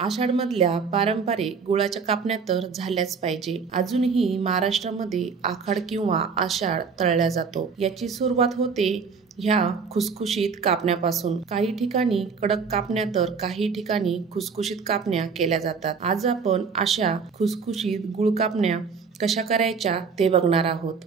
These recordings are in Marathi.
आषाढमधल्या पारंपरिक गुळाच्या कापण्या तर झाल्याच पाहिजे। अजूनही महाराष्ट्रामध्ये आखाड किंवा आषाढ तळल्या जातो। याची सुरुवात होते ह्या खुसखुशीत कापण्यापासून। काही ठिकाणी कडक कापण्या तर काही ठिकाणी खुसखुशीत कापण्या केल्या जातात। आज आपण अशा खुसखुशीत गुळ कापण्या कशा करायच्या ते बघणार आहोत।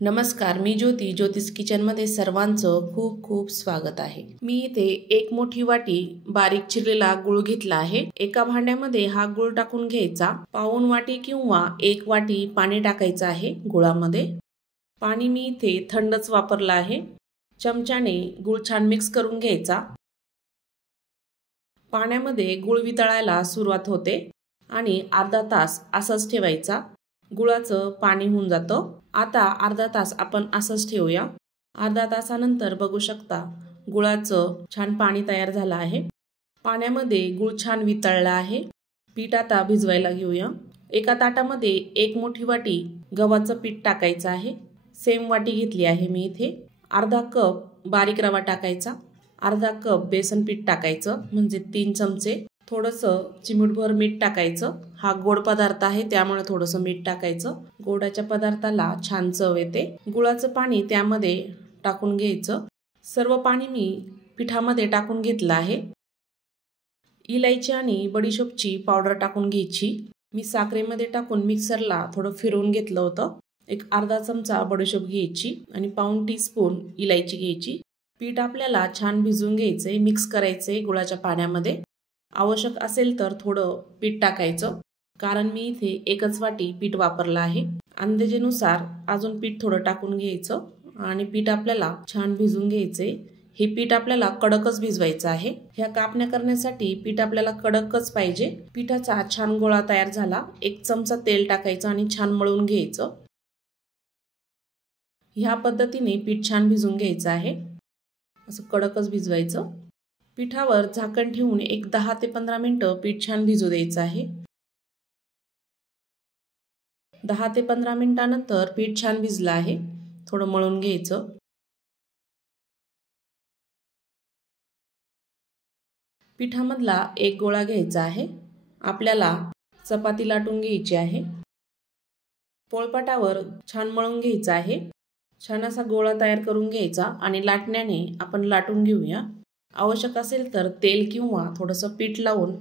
नमस्कार, मी ज्योती, ज्योतिष किचन मध्ये सर्वांचं खूप खूप स्वागत आहे। मी इथे एक मोठी वाटी बारीक चिरलेला गुळ घेतला आहे। एका भांड्यामध्ये हा गुळ टाकून घ्यायचा। पाऊण वाटी किंवा एक वाटी पाणी टाकायचं आहे गुळामध्ये। पाणी मी इथे थंडच वापरलं आहे। चमच्याने गुळ छान मिक्स करून घ्यायचा। पाण्यामध्ये गुळ वितळायला सुरुवात होते आणि अर्धा तास असंच ठेवायचा। गुळाचं पाणी होऊन जातं। आता अर्धा तास आपण असंच ठेवूया। अर्धा तासानंतर बघू शकता गुळाचं छान पाणी तयार झालं आहे। पाण्यामध्ये गुळ छान वितळला आहे। पीठ आता भिजवायला घेऊया। एका ताटामध्ये एक मोठी वाटी गव्हाचं पीठ टाकायचं आहे। सेम वाटी घेतली आहे मी इथे। अर्धा कप बारीक रवा टाकायचा। अर्धा कप बेसन पीठ टाकायचं म्हणजे 3 चमचे। थोडंसं चिमूटभर मीठ टाकायचं। हा गोड पदार्थ आहे त्यामुळे थोडंसं मीठ टाकायचं। गोडाच्या पदार्थाला छान चव येते। गुळाचं पाणी त्यामध्ये टाकून घ्यायचं। सर्व पाणी मी पिठामध्ये टाकून घेतलं आहे। इलायची आणि बडीशोपची पावडर टाकून घ्यायची। मी साखरेमध्ये टाकून मिक्सरला थोडं फिरवून घेतलं होतं। एक अर्धा चमचा बडीशोप घ्यायची आणि पाऊण टीस्पून इलायची घ्यायची। पीठ आपल्याला छान भिजवून घ्यायचंय, मिक्स करायचंय गुळाच्या पाण्यामध्ये। आवश्यक असेल तर थोडं पीठ टाकायचं, कारण मी इथे एकच वाटी पीठ वापरलं आहे। अंदाजेनुसार अजून पीठ थोडं टाकून घ्यायचं आणि पीठ आपल्याला छान भिजवून घ्यायचंय। हे पीठ आपल्याला कडकच भिजवायचं आहे। ह्या कापण्या करण्यासाठी पीठ आपल्याला कडकच पाहिजे। पिठाचा छान गोळा तयार झाला। 1 चमचा तेल टाकायचं आणि छान मळून घ्यायचं। ह्या पद्धतीने पीठ छान भिजवून घ्यायचं आहे। असं कडकच भिजवायचं। पिठावर झाकण ठेवून एक 10 ते 15 मिनिटं पीठ छान भिजू द्यायचं आहे। 10 ते 15 मिनिटांनंतर पीठ छान भिजलं आहे। थोडं मळून घ्यायचं। पिठामधला एक गोळा घ्यायचा आहे। आपल्याला चपाती लाटून घ्यायची आहे। पोळपाटावर छान मळून घ्यायचं आहे। छान असा गोळा तयार करून घ्यायचा आणि लाटण्याने आपण लाटून घेऊया। आवश्यक असेल तर तेल किंवा थोडंसं पीठ लावून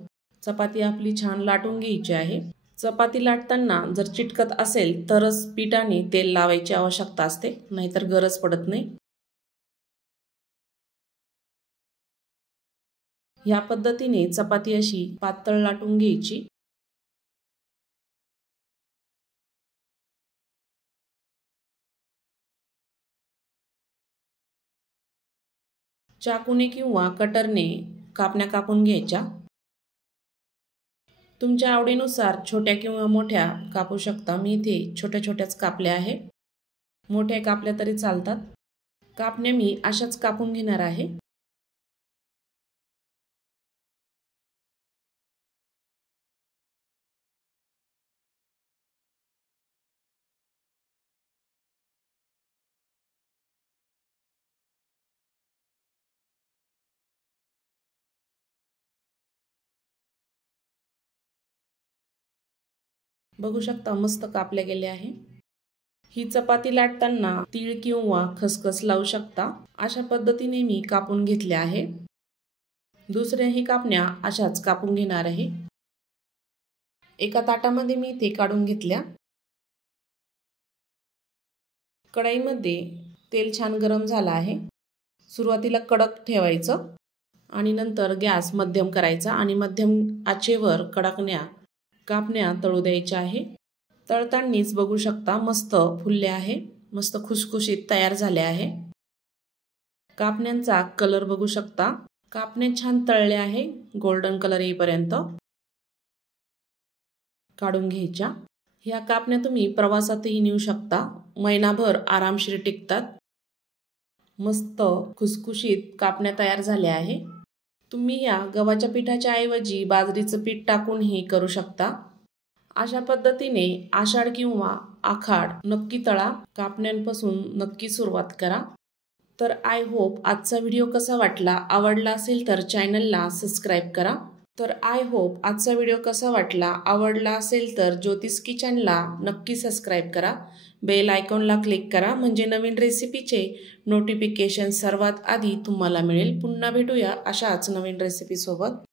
चपाती आपली छान लाटून घ्यायची आहे। चपाती लाटताना जर चिटकत असेल तरच पिठाने तेल लावायची आवश्यकता असते, नाहीतर गरज पडत नाही। ह्या पद्धतीने चपाती अशी पातळ लाटून घ्यायची। चाकूने किंवा कटरने कापण्या कापून घ्यायच्या। तुमच्या आवडीनुसार छोट्या किंवा मोठ्या कापू शकता। मी इथे छोट्या छोट्याच कापल्या आहे। मोठ्या कापल्या तरी चालतात। कापण्या मी अशाच कापून घेणार आहे। बघू शकता मस्त कापल्या गेल्या आहे। ही चपाती लाटताना तीळ किंवा खसखस लावू शकता। अशा पद्धतीने मी कापून घेतल्या आहे। दुसऱ्याही कापण्या अशाच कापून घेणार आहे। एका ताटामध्ये मी ते काढून घेतल्या। कढईमध्ये तेल छान गरम झालं आहे। सुरुवातीला कडक ठेवायचं आणि नंतर गॅस मध्यम करायचा आणि मध्यम आचेवर कापण्या तळू द्यायच्या आहे। तळतानीच बघू शकता मस्त फुलल्या आहे, मस्त खुसखुशीत तयार झाल्या आहे। कापण्यांचा कलर बघू शकता। कापण्या छान तळल्या आहे, गोल्डन कलर येईपर्यंत काढून घ्यायच्या। ह्या कापण्या तुम्ही प्रवासातही नेऊ शकता, महिनाभर आरामशीर टिकतात। मस्त खुसखुशीत कापण्या तयार झाल्या आहे। तुम्ही या गव्हाच्या पिठाच्या ऐवजी बाजरीचं पीठ टाकूनही करू शकता। अशा पद्धतीने आषाढ किंवा आखाड नक्की तळा। कापण्यांपासून नक्की सुरुवात करा। तर आय होप आजचा व्हिडिओ कसा वाटला, आवडला असेल तर चॅनलला सबस्क्राईब करा। तर आय होप आजचा व्हिडिओ कसा वाटला, आवडला असेल तर ज्योतिष किचनला नक्की सबस्क्राईब करा. बेल आयकॉनला क्लिक करा म्हणजे नवीन रेसिपीचे नोटिफिकेशन सर्वात आधी तुम्हाला मिळेल. पुन्हा भेटूया अशाच नवीन रेसिपीसोबत.